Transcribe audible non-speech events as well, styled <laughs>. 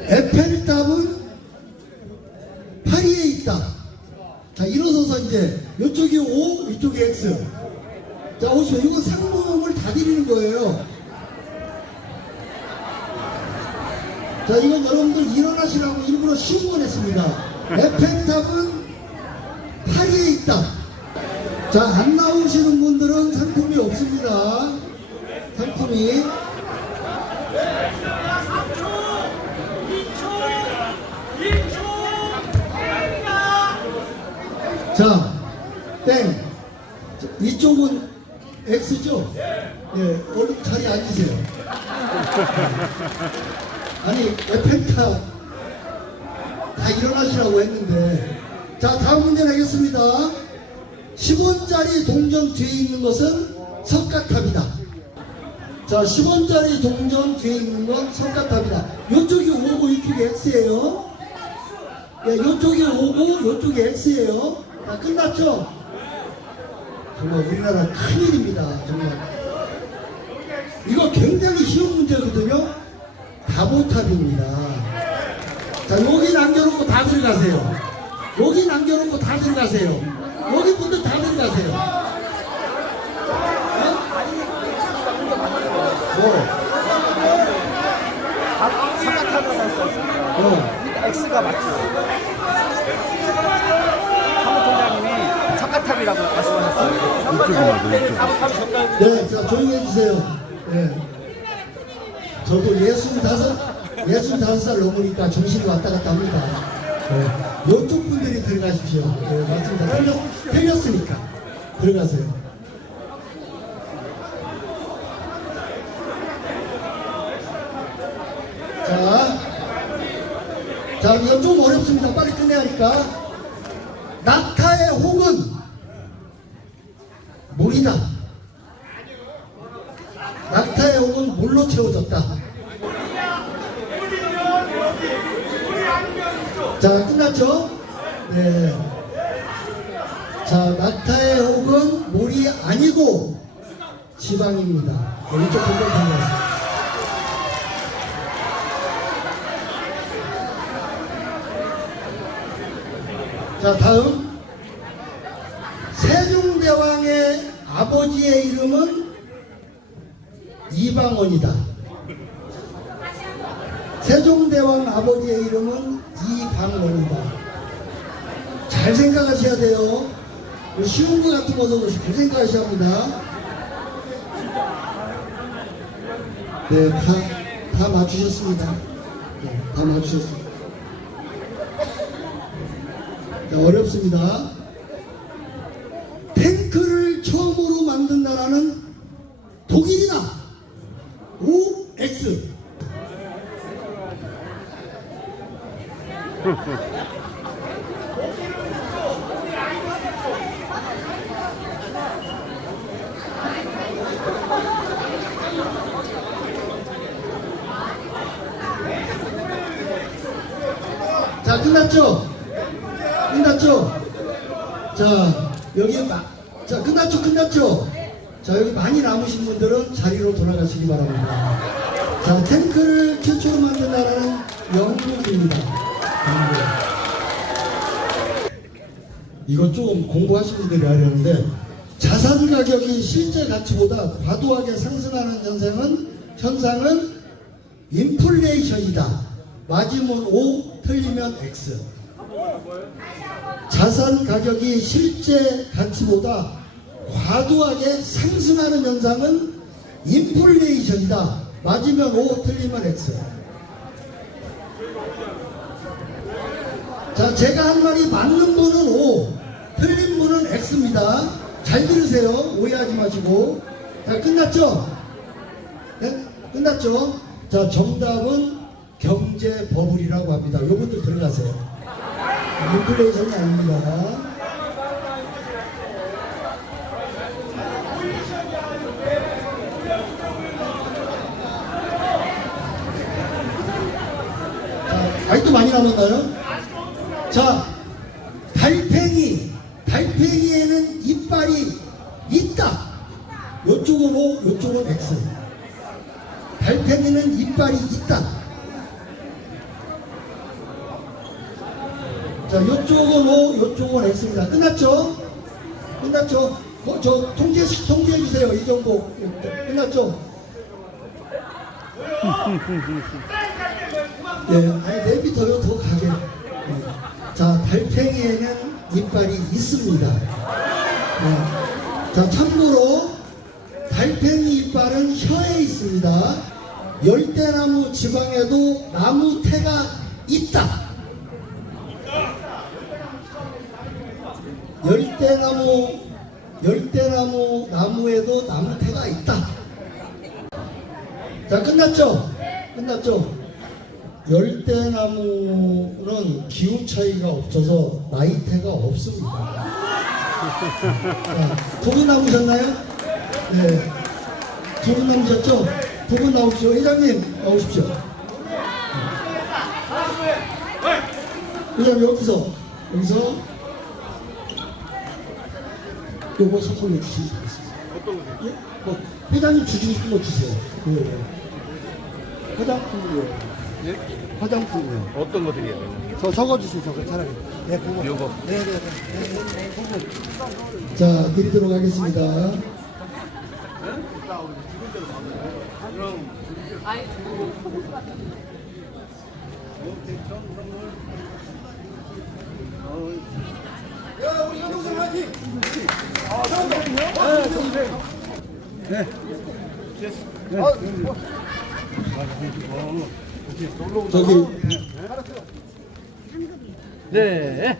에펠탑은 파리에 있다. 자, 일어서서 이제 이쪽이 O, 이쪽이 X. 자, 오시오. 이거 상품을 다 드리는 거예요. 자, 이건 여러분들 일어나시라고 일부러 쉬운 거 냈습니다. 에펠탑은 파리에 있다. 자, 안 나오시는 분들은 상품이 없습니다. 상품이. 자, 땡. 자, 이쪽은 X죠? 예, 얼른 자리에 앉으세요. 아니, 에펜타 다 일어나시라고 했는데. 자, 다음 문제 내겠습니다. 10원짜리 동전 뒤에 있는 것은 석가탑이다. 자, 10원짜리 동전 뒤에 있는 건 석가탑이다. 이쪽이 5고 이쪽이 X예요. 예, 이쪽이 5고 이쪽이 X예요. 자, 끝났죠? 정말 우리나라 큰일입니다. 정말. 이거 굉장히 쉬운 문제거든요. 다보탑입니다. 자, 여기 남겨놓고 다 들어가세요. 여기 남겨놓고 다 들어가세요. 여기 분들 다 들어가세요. 어? 뭐? 삼각탑이라고 할수 없습니다. 어. X가 맞죠. 삼각탑이라고 말씀하셨어요. 네, 자, 조용히 해주세요. 네. 저도 예순 다섯, 예순 다섯 살 넘으니까 정신이 왔다 갔다 합니다. 네. 이쪽 분들이 들어가십시오. 네, 맞습니다. 틀렸, 틀렸으니까. 들어가세요. 자, 자, 좀 어렵습니다. 빨리 끝내야 하니까. 물이다. 낙타의 혹은 물로 채워졌다. 자, 끝났죠? 네. 자, 낙타의 혹은 물이 아니고 지방입니다. 네, 이쪽 분들 반갑습니다. 자, 다음. 세종대왕의 아버지의 이름은 이방원이다. 세종대왕 아버지의 이름은 이방원이다. 잘 생각하셔야 돼요. 쉬운 거 같은 거도 잘 생각하셔야 합니다. 네, 다, 다 맞추셨습니다. 네, 다 맞추셨습니다. 자, 어렵습니다. 나라는 독일이다. O, X. 자, 끝났죠? 끝났죠? 자, 여기 마, 자, 끝났죠? 끝났죠? 자, 여기 많이 남으신 분들은 자리로 돌아가시기 바랍니다. 자, 탱크를 최초로 만든 나라는 영국입니다. 영국. 이거 좀 공부하신 분들이 하려는데 자산 가격이 실제 가치보다 과도하게 상승하는 현상은 현상은 인플레이션이다. 맞으면 O, 틀리면 X. 자산 가격이 실제 가치보다 과도하게 상승하는 현상은 인플레이션이다. 맞으면 O, 틀리면 X. 자, 제가 한 말이 맞는 분은 O, 틀린 분은 X입니다. 잘 들으세요. 오해하지 마시고. 자, 끝났죠? 네? 끝났죠? 자, 정답은 경제 버블이라고 합니다. 요분들 들어가세요. 인플레이션이 아닙니다. 아직도 많이 남았나요? 자, 달팽이. 달팽이에는 이빨이 있다. 요쪽은 O, 요쪽은 X. 달팽이는 이빨이 있다. 자, 요쪽은 O, 요쪽은 X입니다. 끝났죠? 끝났죠? 어, 저 통제, 통제해 주세요. 이 정도. 끝났죠? <laughs> 예, 아니, 내비터요, 더 가게. 예. 자, 달팽이에는 이빨이 있습니다. 예. 자, 참고로, 달팽이 이빨은 혀에 있습니다. 열대나무 지방에도 나무 태가 있다. 열대나무 열대나무 나무에도 나무 태가 있다. 자 끝났죠? 끝났죠? 열대나무는 기후 차이가 없어서 나이테가 없습니다. 자, 두분 남으셨나요? 네. 두분 남으셨죠? 두 분 나오십시오. 회장님 나오십시오. 회장님 여기서 여기서 요거 선물로 주시면 되겠습니다. 어떤 거세요? 예? 뭐 회장님 주시고 주세요. 예, 예. 화장품이요. 예? 화장품이요. 어떤 거 되나? 저 적어주세요. 저거 차라리. 네, 그거. 요거. 네, 네, 네. 네, 네, 그거. 자, 드리도록 하겠습니다. 저기 네.